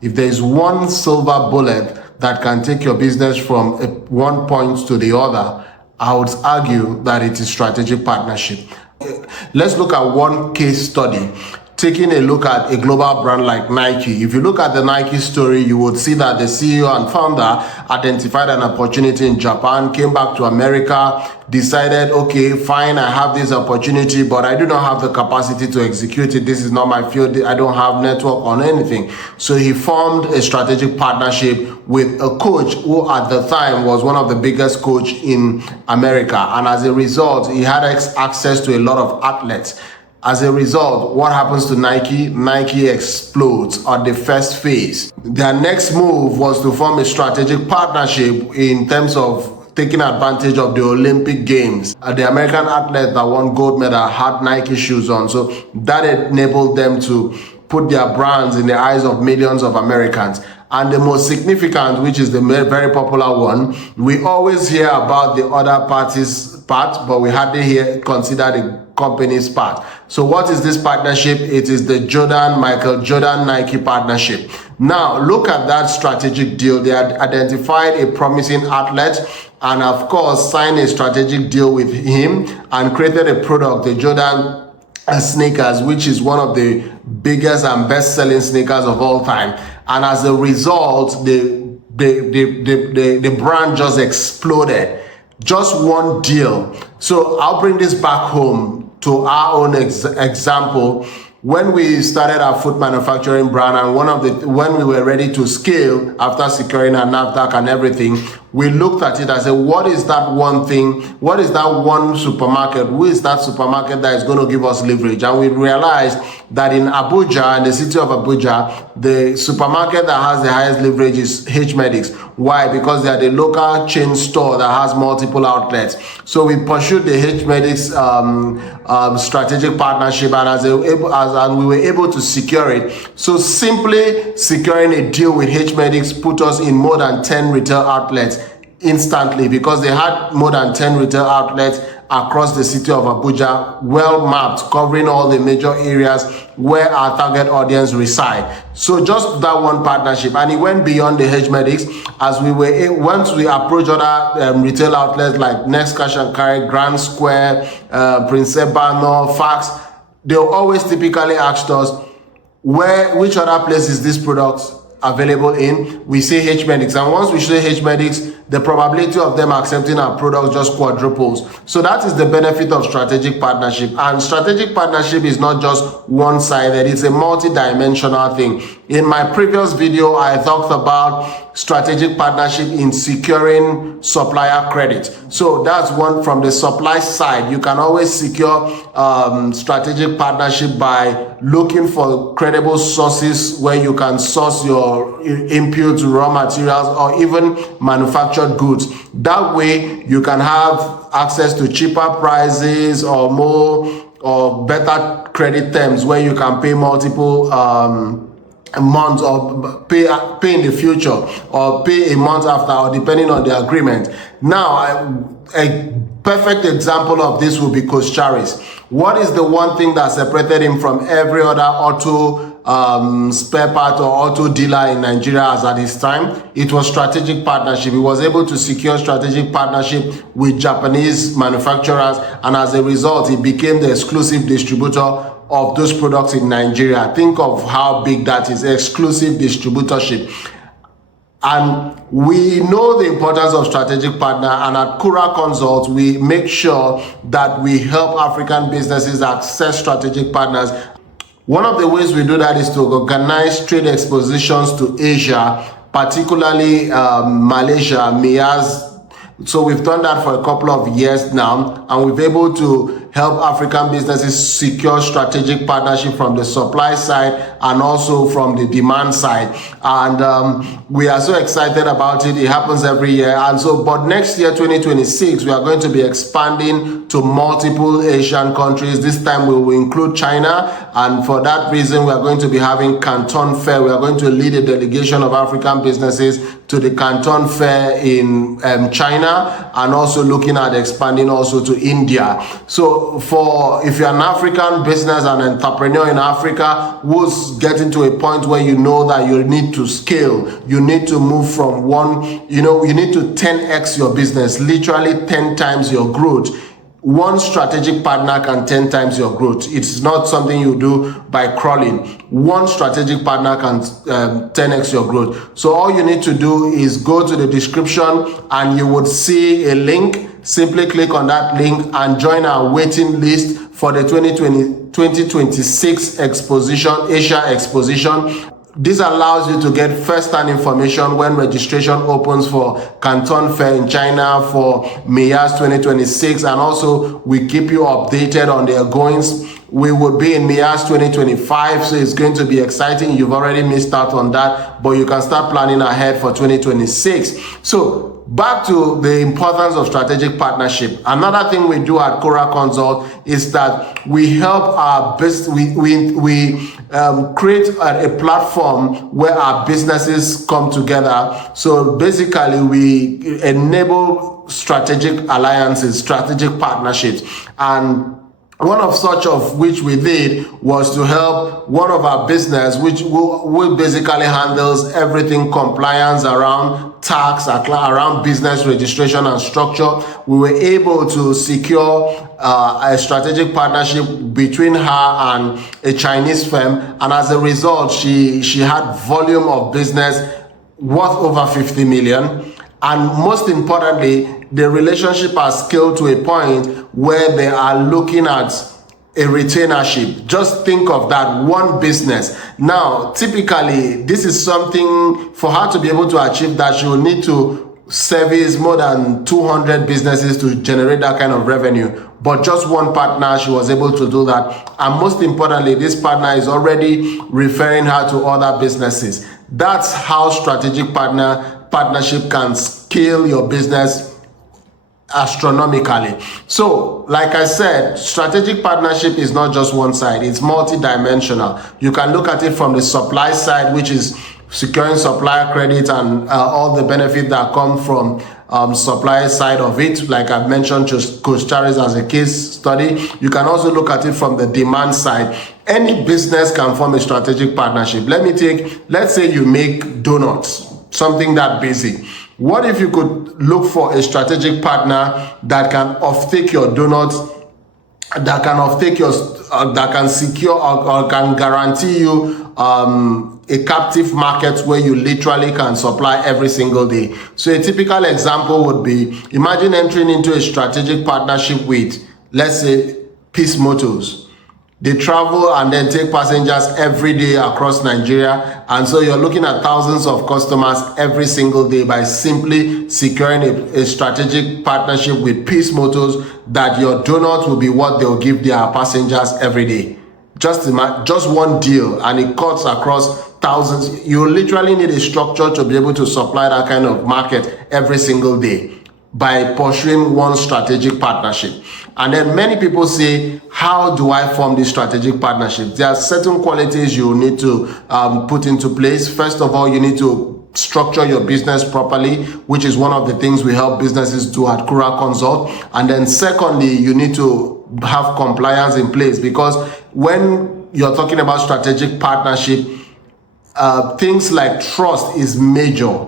If there's one silver bullet that can take your business from one point to the other, I would argue that it is strategic partnership. Let's look at one case study. Taking a look at a global brand like Nike. If you look at the Nike story, you would see that the CEO and founder identified an opportunity in Japan, came back to America, decided, okay, fine, I have this opportunity, but I do not have the capacity to execute it. This is not my field. I don't have network on anything. So he formed a strategic partnership with a coach who at the time was one of the biggest coach in America. And as a result, he had access to a lot of athletes. As a result, what happens to Nike? Nike explodes at the first phase. Their next move was to form a strategic partnership in terms of taking advantage of the Olympic Games. The American athlete that won gold medal had Nike shoes on, so that enabled them to put their brands in the eyes of millions of Americans. And the most significant, which is the very popular one, we always hear about the other parties' part, but we hardly consider the company's part. So what is this partnership? It is the Michael Jordan Nike partnership. Now look at that strategic deal. They had identified a promising athlete and of course signed a strategic deal with him and created a product, the Jordan sneakers, which is one of the biggest and best-selling sneakers of all time. And as a result, the brand just exploded. Just one deal. So I'll bring this back home to our own example. When we started our food manufacturing brand, and when we were ready to scale after securing our NAFDAC and everything, we looked at it and said, what is that one thing? What is that one supermarket? Who is that supermarket that is going to give us leverage? And we realized that in Abuja, in the city of Abuja, the supermarket that has the highest leverage is H-Medics. Why? Because they are the local chain store that has multiple outlets. So we pursued the H-Medics strategic partnership, and we were able to secure it. So simply securing a deal with H-Medics put us in more than 10 retail outlets instantly, because they had more than 10 retail outlets across the city of Abuja, well mapped, covering all the major areas where our target audience reside. So just that one partnership, and it went beyond the H-Medics, as once we approached other retail outlets like Next Cash and Carry, Grand Square, Prince Ebano, Fax. They'll always typically ask us, which other place is this product available in? We say H-Medics, and once we say H-Medics, the probability of them accepting our product just quadruples. So that is the benefit of strategic partnership. And strategic partnership is not just one-sided, it's a multi-dimensional thing. In my previous video, I talked about strategic partnership in securing supplier credit. So that's one from the supply side. You can always secure strategic partnership by looking for credible sources where you can source your inputs, raw materials, or even manufactured goods. That way you can have access to cheaper prices or more or better credit terms where you can pay multiple months or pay in the future or pay a month after, or depending on the agreement. Now, a perfect example of this will be Coach Charis. What is the one thing that separated him from every other auto spare part or auto dealer in Nigeria as at this time? It was strategic partnership. He was able to secure strategic partnership with Japanese manufacturers, and as a result, he became the exclusive distributor of those products in Nigeria. Think of how big that is, exclusive distributorship. And we know the importance of strategic partner, and at Kura Consult, we make sure that we help African businesses access strategic partners. One of the ways we do that is to organize trade expositions to Asia, particularly Malaysia, MIAS. So we've done that for a couple of years now, and we've been able to help African businesses secure strategic partnership from the supply side and also from the demand side. And we are so excited about it. It happens every year. And so, but next year, 2026, we are going to be expanding to multiple Asian countries. This time we will include China. And for that reason, we are going to be having Canton Fair. We are going to lead a delegation of African businesses to the Canton Fair in China, and also looking at expanding also to India. So So if you're an African business, an entrepreneur in Africa who's getting to a point where you know that you need to scale, you need to move from you need to 10x your business, literally 10 times your growth. One strategic partner can 10 times your growth. It's not something you do by crawling. One strategic partner can 10x your growth. So all you need to do is go to the description and you would see a link. Simply click on that link and join our waiting list for the 2026 Asia Exposition. This allows you to get first-hand information when registration opens for Canton Fair in China for MEAS 2026, and also we keep you updated on their goings. We will be in MEAS 2025, so it's going to be exciting. You've already missed out on that, but you can start planning ahead for 2026. So back to the importance of strategic partnership. Another thing we do at Cora Consult is that we help our business. We create a platform where our businesses come together. So basically, we enable strategic alliances, strategic partnerships, and one of such of which we did was to help one of our business, which basically handles everything compliance around tax, around business registration and structure. We were able to secure a strategic partnership between her and a Chinese firm, and as a result, she had volume of business worth over 50 million. And most importantly, the relationship has scaled to a point where they are looking at a retainership. Just think of that, one business. Now, typically, this is something for her to be able to achieve that she will need to service more than 200 businesses to generate that kind of revenue. But just one partner, she was able to do that. And most importantly, this partner is already referring her to other businesses. That's how strategic partnership can scale your business astronomically. So, like I said, strategic partnership is not just one side, it's multi-dimensional. You can look at it from the supply side, which is securing supplier credit and all the benefit that come from supplier side of it. Like I've mentioned, just Coach Charis as a case study. You can also look at it from the demand side. Any business can form a strategic partnership. Let's say you make donuts, something that basic. What if you could look for a strategic partner that can offtake your donuts, that can secure or can guarantee you a captive market where you literally can supply every single day? So a typical example would be, imagine entering into a strategic partnership with, let's say, Peace Motors. They travel and then take passengers every day across Nigeria. And so you're looking at thousands of customers every single day by simply securing a strategic partnership with Peace Motors, that your donuts will be what they'll give their passengers every day. Just one deal, and it cuts across thousands. You literally need a structure to be able to supply that kind of market every single day by pursuing one strategic partnership. And then many people say, how do I form this strategic partnership? There are certain qualities you need to put into place. First of all, you need to structure your business properly, which is one of the things we help businesses do at Cora Consult. And then secondly, you need to have compliance in place, because when you're talking about strategic partnership, things like trust is major.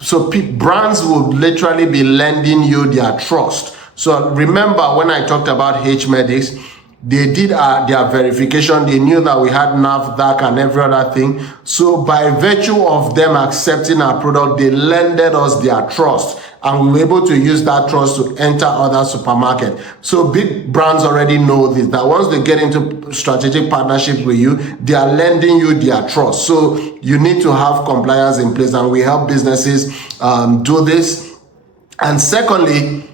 So brands would literally be lending you their trust. So remember when I talked about H-Medics, they did their verification. They knew that we had NAFDAC and every other thing. So by virtue of them accepting our product, they lended us their trust. And we were able to use that trust to enter other supermarkets. So big brands already know this, that once they get into strategic partnerships with you, they are lending you their trust. So you need to have compliance in place, and we help businesses do this. And secondly,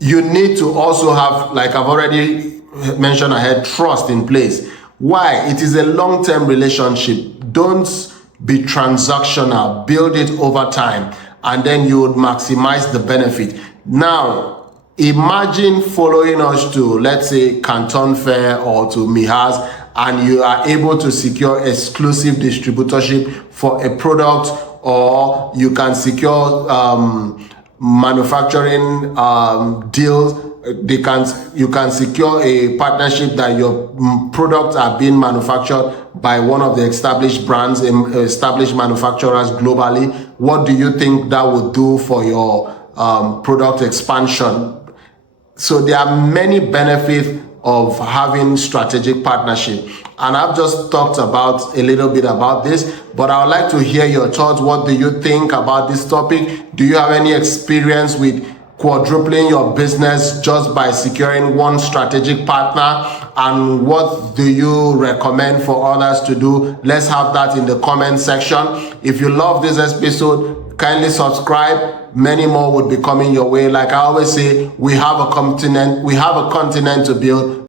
you need to also have, like I've already mentioned ahead, trust in place. Why? It is a long-term relationship. Don't be transactional. Build it over time, and then you would maximize the benefit. Now, imagine following us to, let's say, Canton Fair or to MEAS, and you are able to secure exclusive distributorship for a product, or you can secure manufacturing deals, you can secure a partnership that your products are being manufactured by one of the established brands, established manufacturers globally. What do you think that would do for your product expansion? So there are many benefits of having strategic partnership, and I've just talked about a little bit about this, but I would like to hear your thoughts. What do you think about this topic? Do you have any experience with quadrupling your business just by securing one strategic partner? And what do you recommend for others to do? Let's have that in the comment section. If you love this episode, kindly subscribe. Many more would be coming your way. Like I always say, we have a continent to build.